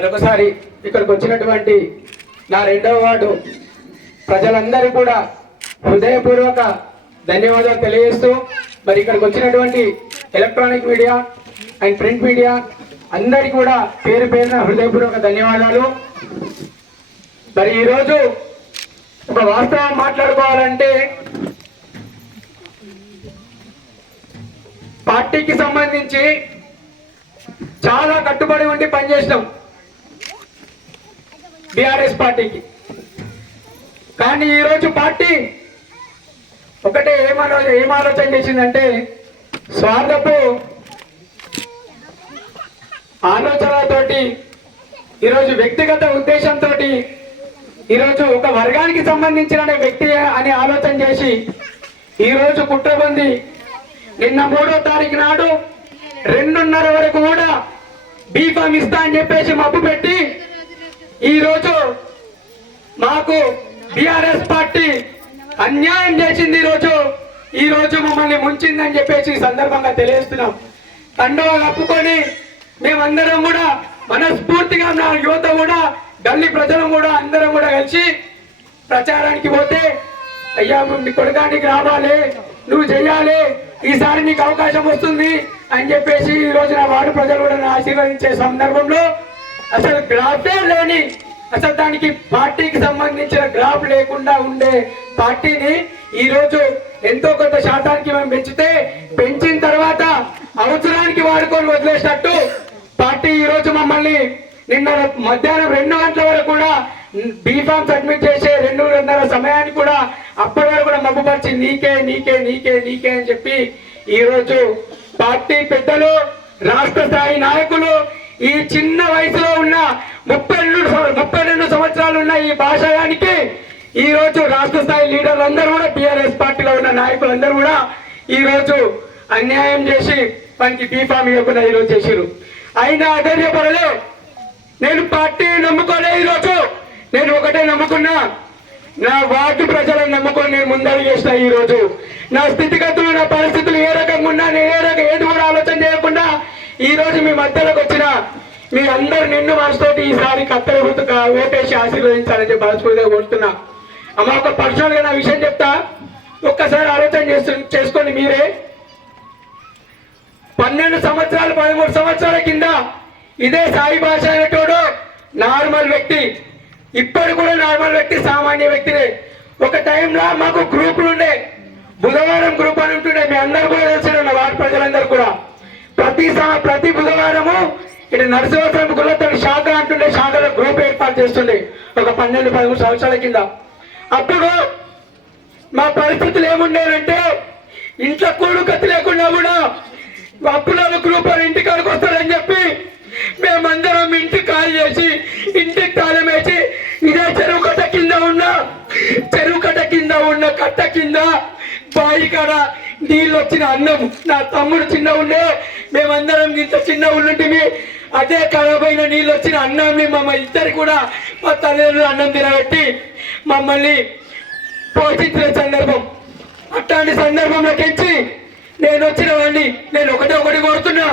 మరొకసారి ఇక్కడికి వచ్చినటువంటి నా 2వ వార్డు ప్రజలందరూ కూడా హృదయపూర్వక ధన్యవాదాలు తెలియజేస్తూ మరి ఇక్కడికి వచ్చినటువంటి electronic media and print media అందరికీ కూడా పేరు పేరున హృదయపూర్వక ధన్యవాదాలు. మరి ఈరోజు ఒక వాస్తవం మాట్లాడుకోవాలంటే పార్టీకి సంబంధించి చాలా కట్టుబడి ఉండి పనిచేసినాం బీఆర్ఎస్ పార్టీకి. కానీ ఈరోజు పార్టీ ఒకటే ఏం ఆలోచన చేసిందంటే స్వార్థపు ఆలోచనలతోటి ఈరోజు వ్యక్తిగత ఉద్దేశంతో ఈరోజు ఒక వర్గానికి సంబంధించిన వ్యక్తి అని ఆలోచన చేసి ఈరోజు కుట్రబంది నిన్న 3వ తారీఖు నాడు 2:30 వరకు కూడా బీఫామ్ ఇస్తా అని చెప్పేసి మబ్బు పెట్టి ఈరోజు మాకు బీఆర్ఎస్ పార్టీ అన్యాయం చేసింది. ఈరోజు మమ్మల్ని ముంచిందని చెప్పేసి సందర్భంగా తెలియజేస్తున్నాం. కండువా కప్పుకొని మేమందరం కూడా మనస్ఫూర్తిగా నా యువత కూడా గల్లీ ప్రజలు కూడా అందరం కూడా కలిసి ప్రచారానికి పోతే అయ్యా నీ కొడుకానికి రావాలి, నువ్వు చెయ్యాలి, ఈసారి నీకు అవకాశం వస్తుంది అని చెప్పేసి ఈ రోజు నా వార్డు ప్రజలు కూడా ఆశీర్వదించే సందర్భంలో అసలు గ్రాఫే లేని, అసలు దానికి పార్టీకి సంబంధించిన గ్రాఫ్ లేకుండా ఉండే పార్టీని ఈ రోజు ఎంతో కొంత శాతానికి మేము పెంచిన తర్వాత అవసరానికి వాడుకొని వదిలేసినట్టు పార్టీ ఈ రోజు మమ్మల్ని నిన్న మధ్యాహ్నం 2 గంటల వరకు కూడా బీఫామ్ సబ్మిట్ చేసే 2:30 సమయానికి కూడా అప్పటి వరకు కూడా మబ్బుపరిచి నీకే నీకే నీకే నీకే అని చెప్పి ఈ రోజు పార్టీ పెద్దలు, రాష్ట్ర స్థాయి నాయకులు, ఈ చిన్న వయసులో ఉన్న 32 సంవత్సరాలు ఉన్న ఈ భాషయానికి ఈ రోజు రాష్ట్ర స్థాయి లీడర్లు అందరూ కూడా బీఆర్ఎస్ పార్టీలో ఉన్న నాయకులందరూ కూడా ఈ రోజు అన్యాయం చేసి మనకి బీఫామ్ ఇవ్వకుండా ఈరోజు చేసిరు. అయినా ఆధైర్యపడలే. నేను పార్టీ నమ్ముకోలే. ఈరోజు నేను ఒకటే నమ్ముకున్నా, నా వార్డు ప్రజలను నమ్ముకొని నేను ముందడుగు చేసిన. ఈ రోజు నా స్థితిగతులు, నా పరిస్థితులు ఏ రకంగా ఉన్నా నేను ఏది కూడా ఆలోచన చేయకుండా ఈ రోజు మీ మధ్యలోకి వచ్చిన మీ అందరు నిన్ను మనసుతోటి ఈసారి కత్తెర గుర్తుగా ఓటేసి ఆశీర్వదించాలని చెప్పి మనస్ఫూర్తిగా కోరుతున్నా. అమ్మ ఒక పర్సనల్ గా నా విషయం చెప్తా, ఒక్కసారి ఆలోచన చేసుకోండి మీరే. 12 సంవత్సరాలు 13 సంవత్సరాల కింద ఇదే సాయి భాష అనేటోడు నార్మల్ వ్యక్తి, ఇప్పుడు కూడా నార్మల్ వ్యక్తి, సామాన్య వ్యక్తినే. ఒక టైంలో మాకు గ్రూపులు ఉండే, బుధవారం గ్రూప్ అని ఉంటుండే. మీ అందరూ కూడా తెలిసిన వార్డు ప్రజలందరూ కూడా ప్రతి బుధవారము ఇటు నరసింహస్వామి గుళ్ళతో శాఖ అంటుండే, శాఖలో గ్రూప్ ఏర్పాటు చేస్తుండే ఒక 12-13 సంవత్సరాల కింద. అప్పుడు మా పరిస్థితులు ఏముండేనంటే ఇంట్లో కూడు కత్తి లేకుండా కూడా అప్పుల గ్రూప్ అని ఇంటికాడికి వస్తారని చెప్పి మేమందరం ఇంటికి కాల్ చేసి ఇంటికి తాళం వేసి ఇదే చెరువు కట్ట కట్ట కింద బాయి కాడ నీళ్ళు వచ్చిన అన్నం, నా తమ్ముడు చిన్న ఉండే, మేమందరం ఇంత చిన్న ఉండి అదే కడపైన నీళ్ళు వచ్చిన అన్నాన్ని మమ్మల్ని ఇద్దరు కూడా మా తల్లిదండ్రులు అన్నం తినబెట్టి మమ్మల్ని పోషించిన సందర్భం. అట్లాంటి సందర్భంలోకించి నేను వచ్చిన వాడిని, నేను ఒకటి కోరుతున్నా,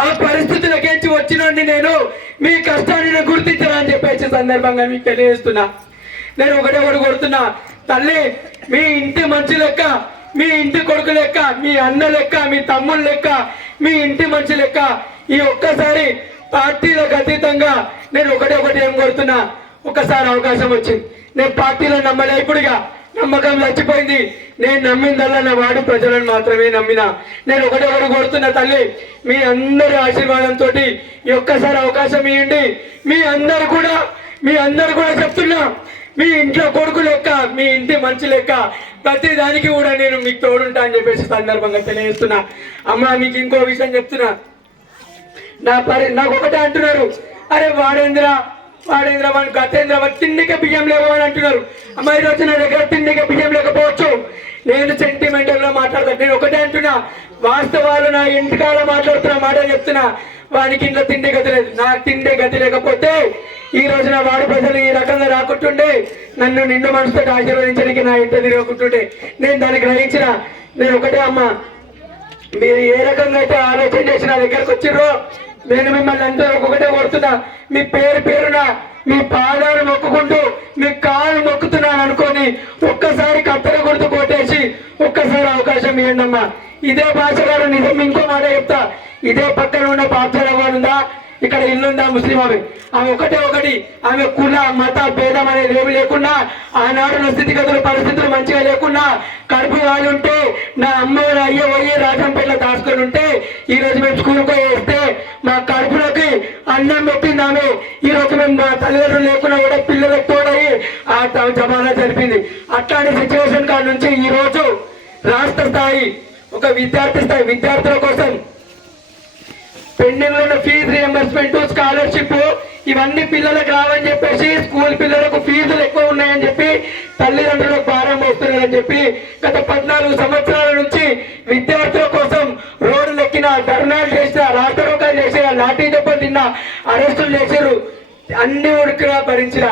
ఆ పరిస్థితులకించి వచ్చినండి నేను మీ కష్టాన్ని నేను గుర్తించరా అని చెప్పేసి సందర్భంగా మీకు తెలియజేస్తున్నా. నేను ఒకటి కోరుతున్నా, తల్లి మీ ఇంటి మంచి లెక్క, మీ ఇంటి కొడుకు లెక్క, మీ అన్న లెక్క, మీ తమ్ముడు లెక్క, మీ ఇంటి మనిషి లెక్క ఈ ఒక్కసారి పార్టీలకు అతీతంగా నేను ఒకటి ఏం కోరుతున్నా, ఒక్కసారి అవకాశం వచ్చింది. నేను పార్టీలో నమ్మలే, ఇప్పుడుగా నమ్మకం చచ్చిపోయింది. నేను నమ్మిందల్లా నా వాడు ప్రజలను మాత్రమే నమ్మినా. నేను ఒకటి కోరుతున్నా, తల్లి మీ అందరి ఆశీర్వాదంతో ఈ ఒక్కసారి అవకాశం ఇవ్వండి. మీ అందరు కూడా చెప్తున్నా, మీ ఇంట్లో కొడుకు లెక్క, మీ ఇంటి మంచి లెక్క, ప్రతి దానికి కూడా నేను మీకు తోడుంటా అని చెప్పేసి సందర్భంగా తెలియజేస్తున్నా. అమ్మ మీకు ఇంకో విషయం చెప్తున్నా, నాకు ఒకటే అంటున్నారు, అరే వాడేంద్ర వాడు గతేంద్ర వాడు తిండికే బియ్యం లేవు అని అంటున్నారు. అమ్మ ఈరోజు నా దగ్గర తిండికే బియ్యం లేకపోవచ్చు, నేను సెంటిమెంటల్ గా మాట్లాడతాను. నేను ఒకటే అంటున్నా, వాస్తవాలు నా ఇంటికాల మాట్లాడుతున్నా, మాట చెప్తున్నా. వానికి ఇంట్లో తిండి గతి లేదు, నాకు తిండి గతి లేకపోతే ఈ రోజు నా వాడు ప్రజలు ఈ రకంగా రాకుంటుండే, నన్ను నిండు మనసుతో ఆశీర్వదించడానికి నా ఇంట తిరగకుంటుండే. నేను దాన్ని గ్రహించిన. నేను ఒకటే అమ్మ, మీరు ఏ రకంగా అయితే ఆలోచన చేసి నా దగ్గరకు వచ్చిర్రో నేను మిమ్మల్ని అందరూ ఒకటే కొడుతున్నా, మీ పేరు పేరున మీ పాదాలు మొక్కుకుంటూ మీ కాలు మొక్కుతున్నాను అనుకొని ఒక్కసారి కత్తెర గుర్తు కొట్టేసి ఒక్కసారి అవకాశం ఇవ్వండి అమ్మా. ఇదే భాష గారు నిజం ఇంకో మాట చెప్తా, ఇదే పక్కన ఉన్న పాఠశాల ఉందా, ఇక్కడ ఇల్లుందా ముస్లిం ఆమె ఒకటి ఆమె కుల మత భేదం అనేది ఏమి లేకుండా ఆనాడు స్థితిగతులు పరిస్థితులు మంచిగా లేకుండా కడుపు కాలి ఉంటే నా అమ్మ అయ్యో పోయి రాజంపేటలో దాచుకొని ఉంటే ఈ రోజు మేము స్కూల్కి వేస్తే మా కడుపులోకి అన్నం పెట్టింది ఆమె. ఈ రోజు మేము మా తల్లిదండ్రులు లేకుండా కూడా పిల్లలకు తోడయి ఆ జమానా జరిపింది. అట్లాంటి సిచ్యువేషన్ కాడ నుంచి ఈ రోజు రాష్ట్ర స్థాయి ఒక విద్యార్థుల కోసం పెండింగ్ ఉన్న ఫీజు రియంబర్స్మెంట్, స్కాలర్షిప్ ఇవన్నీ పిల్లలకు రావని చెప్పేసి స్కూల్ పిల్లలకు ఫీజులు ఎక్కువ ఉన్నాయని చెప్పి తల్లిదండ్రులకు భారం మోస్తున్నారని చెప్పి గత 14 సంవత్సరాల నుంచి విద్యార్థుల కోసం రోడ్లు ఎక్కిన, ధర్నాలు చేసిన, రాష్ట్రోకాలు చేసిన, లాఠీ దెబ్బలు తిన్న, అరెస్టులు చేశారు, అన్ని ఉడికినా భరించిన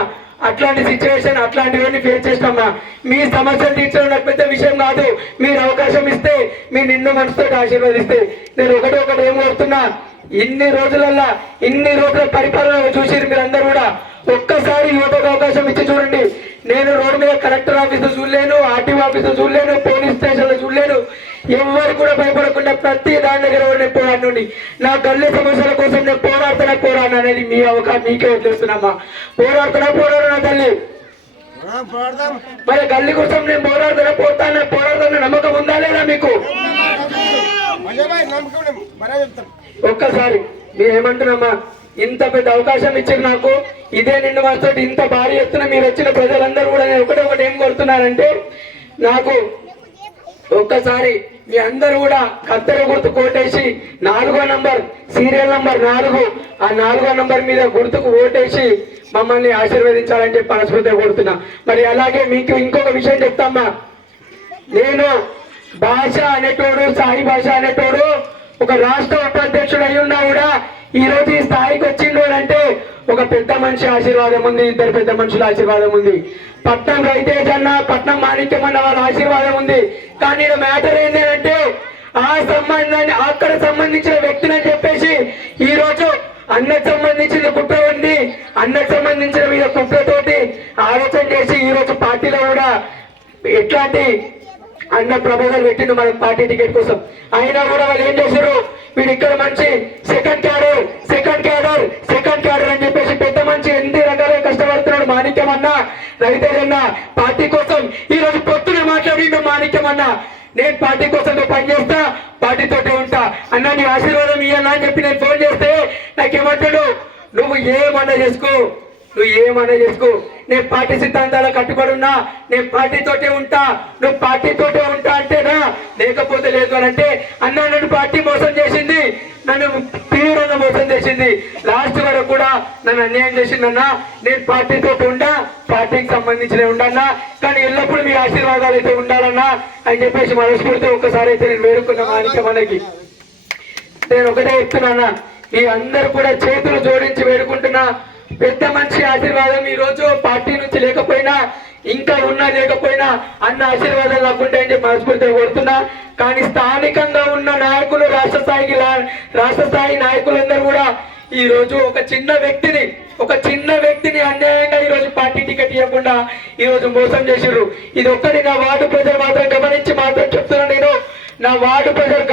అట్లాంటి సిచ్యువేషన్ అట్లాంటివన్నీ ఫేస్ చేస్తామా. మీ సమస్యలు తీర్చడం నాకు పెద్ద విషయం కాదు. మీరు అవకాశం ఇస్తే, మీ నిన్ను మనసుతో ఆశీర్వదిస్తే నేను ఒకటి ఏం కోరుతున్నా, ఇన్ని రోజుల పరిపాలన చూసి మీరందరూ కూడా ఒక్కసారి యువతకు అవకాశం ఇచ్చి చూడండి. నేను రోడ్డు మీద కలెక్టర్ ఆఫీసు చూడలేను, ఆర్టీఓ ఆఫీసు చూడలేను, పోలీస్ స్టేషన్లు చూడలేను. ఎవరు కూడా భయపడకుండా ప్రతి దాని దగ్గర నేను పోరాడుండి నా గల్లీ సమస్యల కోసం నేను పోరాడుతున్నా అనేది మీ అవకాశం మీకే వదిలేస్తున్నామా. పోరాడుతున్నా తల్లి, మరి గల్లీ కోసం నేను పోరాడుతున్నా నమ్మకం ఉందా లేదా మీకు? ఒక్కసారి మీరు ఏమంటున్నామా, ఇంత పెద్ద అవకాశం ఇచ్చారు నాకు, ఇదే నిండు మనతో ఇంత భారీ ఎత్తున మీరు వచ్చిన ప్రజలందరూ కూడా నేను ఒకటి ఏం కోరుతున్నారంటే, నాకు ఒక్కసారి మీ అందరూ కూడా కత్తెర గుర్తు కోటేసి 4వ నంబర్ సీరియల్ నంబర్ 4 ఆ 4వ నంబర్ మీద గుర్తుకు ఓటేసి మమ్మల్ని ఆశీర్వదించాలని చెప్పి మనస్ఫూర్తిగా కోరుతున్నా. మరి అలాగే మీకు ఇంకొక విషయం చెప్తామా, నేను భాష అనేటోడు, సాయి భాష అనేటోడు ఒక రాష్ట్ర ఉపాధ్యక్షుడు అయి ఉన్నా కూడా ఈ రోజు ఈ స్థాయికి వచ్చిండు అంటే ఒక పెద్ద మనిషి ఆశీర్వాదం ఉంది, 2 పెద్ద మనుషుల ఆశీర్వాదం ఉంది. పట్నం రైతేజ్ అన్న, పట్నం మాణిక్యం అన్న వాళ్ళ ఆశీర్వాదం ఉంది. కానీ మ్యాటర్ ఏంటంటే ఆ సంబంధాన్ని అక్కడ సంబంధించిన వ్యక్తిని అని చెప్పేసి ఈ రోజు అన్నకు సంబంధించిన కుట్ర ఉంది, అన్నకు సంబంధించిన మీద కుట్రతోటి ఆలోచన చేసి ఈ రోజు పార్టీలో కూడా ఎట్లాంటి అన్న ప్రపోజల్ పెట్టిండు మన పార్టీ టికెట్ కోసం. అయినా కూడా వాళ్ళు ఏం చేశారు, వీడు ఇక్కడ మంచి సెకండ్ క్యాడర్ అని చెప్పేసి పెద్ద మంచి ఎన్ని రకాలుగా కష్టపడుతున్నాడు మాణిక్యం అన్న, రవితేజ్ అన్న పార్టీ కోసం. ఈ రోజు పొత్తున మాట్లాడిండు మాణిక్యం అన్న, నేను పార్టీ కోసం పనిచేస్తా, పార్టీతోటే ఉంటా అన్న, నీ ఆశీర్వాదం ఇయ్యన్నా అని చెప్పి నేను ఫోన్ చేస్తే నాకేమంటాడు, నువ్వు ఏమన్నా చేసుకో, నేను పార్టీ సిద్ధాంతాలకు కట్టుబడి ఉన్నా, నేను పార్టీతోటే ఉంటా, నువ్వు పార్టీతోటే ఉంటా అంటేనా, లేకపోతే లేదు అని అంటే అన్న నన్ను పార్టీ మోసం చేసింది, నన్ను తీవ్రంగా మోసం చేసింది, లాస్ట్ వరకు కూడా నన్ను అన్యాయం చేసిందన్నా. నేను పార్టీతో ఉండా, పార్టీకి సంబంధించిన ఉండన్నా, కానీ ఎల్లప్పుడూ మీ ఆశీర్వాదాలు అయితే ఉండాలన్నా అని చెప్పేసి మనస్ఫూర్తి ఒక్కసారి అయితే నేను వేడుకున్నా. మనకి నేను ఒకటే చెప్తున్నా, ఈ అందరు కూడా చేతులు జోడించి వేడుకుంటున్నా, పెద్ద మనిషి ఆశీర్వాదం ఈ రోజు పార్టీ నుంచి లేకపోయినా, ఇంకా ఉన్నా లేకపోయినా అన్న ఆశీర్వాదాలు నాకుంటే అని చెప్పి మనస్ఫూర్తిగా కోరుతున్నా. కానీ స్థానికంగా ఉన్న నాయకులు, రాష్ట్ర స్థాయి నాయకులందరూ కూడా ఈ రోజు ఒక చిన్న వ్యక్తిని అన్యాయంగా ఈ రోజు పార్టీ టికెట్ ఇవ్వకుండా ఈ రోజు మోసం చేసిర్రు. ఇది ఒక్కటి నా వార్డు ప్రజలు మాత్రం గమనించి చెప్తున్నా. నేను నా వార్డు ప్రజలు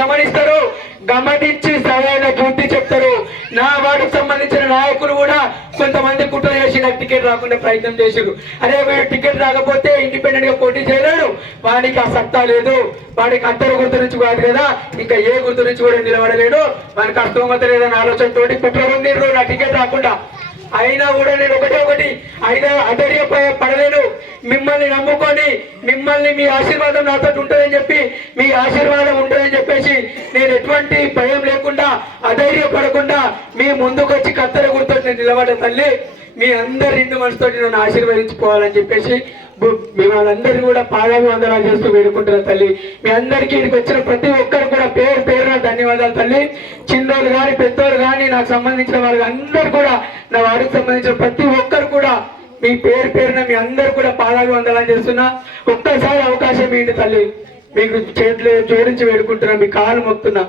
గమనించి సరైన బుద్ధి చెప్తారు. నా వార్డుకు సంబంధించిన నాయకులు కూడా కొంతమంది కుట్ర చేసి నాకు టికెట్ రాకుండా ప్రయత్నం చేశారు. అదే వీడు టికెట్ రాకపోతే ఇండిపెండెంట్ గా పోటీ చేయలేడు, వాడికి ఆ సత్తా లేదు, వాడికి అంతర గుర్తు నుంచి కాదు కదా, ఇంకా ఏ గుర్తు నుంచి కూడా నిలబడలేడు, వానికి అస్తోమత లేదన్న ఆలోచనతోటి కుట్ర ఉంది నా టికెట్ రాకుండా. అయినా కూడా నేను ఒకటి అయినా పడలేను. మిమ్మల్ని నమ్ముకొని, మిమ్మల్ని మీ ఆశీర్వాదం నాతో ఉంటుందని చెప్పి, మీ ఆశీర్వాదం ఉంటుందని చెప్పేసి నేను ఎటువంటి భయం లేకుండా, అధైర్యపడకుండా మీ ముందుకు వచ్చి కత్తెర గుర్తు నిలబడ్డ తల్లి, మీ అందరి నిండు మనసుతో నన్ను ఆశీర్వదించుకోవాలని చెప్పేసి మిమ్మల్ని కూడా పాదాభివందనాలు చేస్తూ వేడుకుంటున్న తల్లి. మీ అందరికీ ఇక్కడికి వచ్చిన ప్రతి ఒక్కరు కూడా పేరున ధన్యవాదాలు తల్లి. చిన్నోళ్ళు కానీ పెద్దోళ్ళు కానీ నాకు సంబంధించిన వాళ్ళు అందరూ కూడా, నా వారికి సంబంధించిన ప్రతి ఒక్కరు కూడా మీ పేరున మీ అందరూ కూడా పాదాభివందనాలు చేస్తున్నా. ఒక్కసారి అవకాశం ఏంటి తల్లి, మీకు చేతులు జోడించి వేడుకుంటున్నా, మీ కాలు మొక్కుతున్నా.